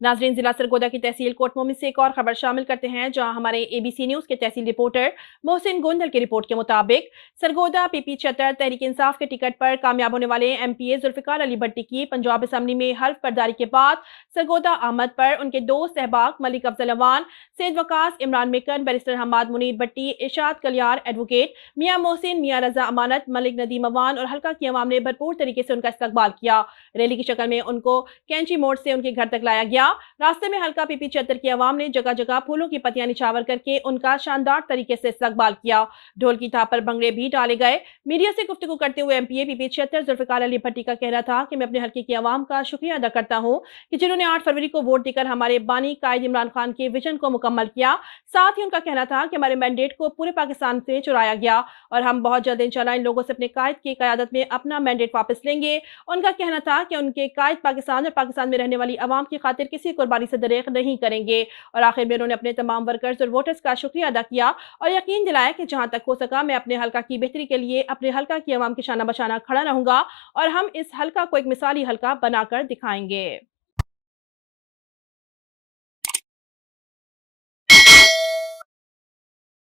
नाजरीन, जिला सरगोदा की तहसील कोटमोमी से एक और खबर शामिल करते हैं, जहां हमारे एबीसी न्यूज के तहसील रिपोर्टर मोहसिन गोंदल की रिपोर्ट के मुताबिक सरगोदा पीपी 76 तहरीक इंसाफ के टिकट पर कामयाब होने वाले एमपीए जुल्फिकार अली भट्टी की पंजाब असम्बली में हल्फ बर्दारी के बाद सरगोदा आमद पर उनके दोस्त सहबाग मलिक अफजल अवान, सैयद वकास, इमरान मेकन, बैरिस्टर हमाद मुनीर भट्टी, इरशाद कलियार एडवोकेट, मियां मोहसिन, मियां रजा अमानत, मलिक नदीम अवान और हल्का की अवाम ने भरपूर तरीके से उनका इस्तकबाल किया। रैली की शक्ल में उनको कैंची मोड़ से उनके घर तक लाया गया। रास्ते में हल्का पीपी 76 की आवाम ने जगह जगह फूलों की पत्तियां निछावर करके उनका शानदार तरीके से इस्तकबाल किया। ढोल की थाप पर भंगड़े भी डाले गए। मीडिया से गुफ्तगू करते हुए एमपीए पीपी 76 जुल्फिकार अली भट्टी का कहना था कि मैं अपने हल्के की आवाम का शुक्रिया अदा करता हूँ कि जिन्होंने 8 फरवरी को वोट देकर हमारे बानी कायद इमरान खान के विजन को मुकम्मल किया। साथ ही उनका कहना था कि हमारे मैंडेट को पूरे पाकिस्तान से चुराया गया और हम बहुत जल्द इंशाल्लाह इन लोगों से अपने कायद की क़यादत में अपना मैंडेट वापस लेंगे। उनका कहना था कि उनके कायद पाकिस्तान और पाकिस्तान में रहने वाली आवाम की खातिर किसी कुर्बानी से दरेग नहीं करेंगे। और आखिर में उन्होंने अपने तमाम वर्कर्स और वोटर्स का शुक्रिया अदा किया और यकीन दिलाया कि जहां तक हो सका मैं अपने हल्का की बेहतरी के लिए अपने हल्का की आवाम की शाना बशाना खड़ा रहूंगा और हम इस हल्का को एक मिसाली हल्का बनाकर दिखाएंगे।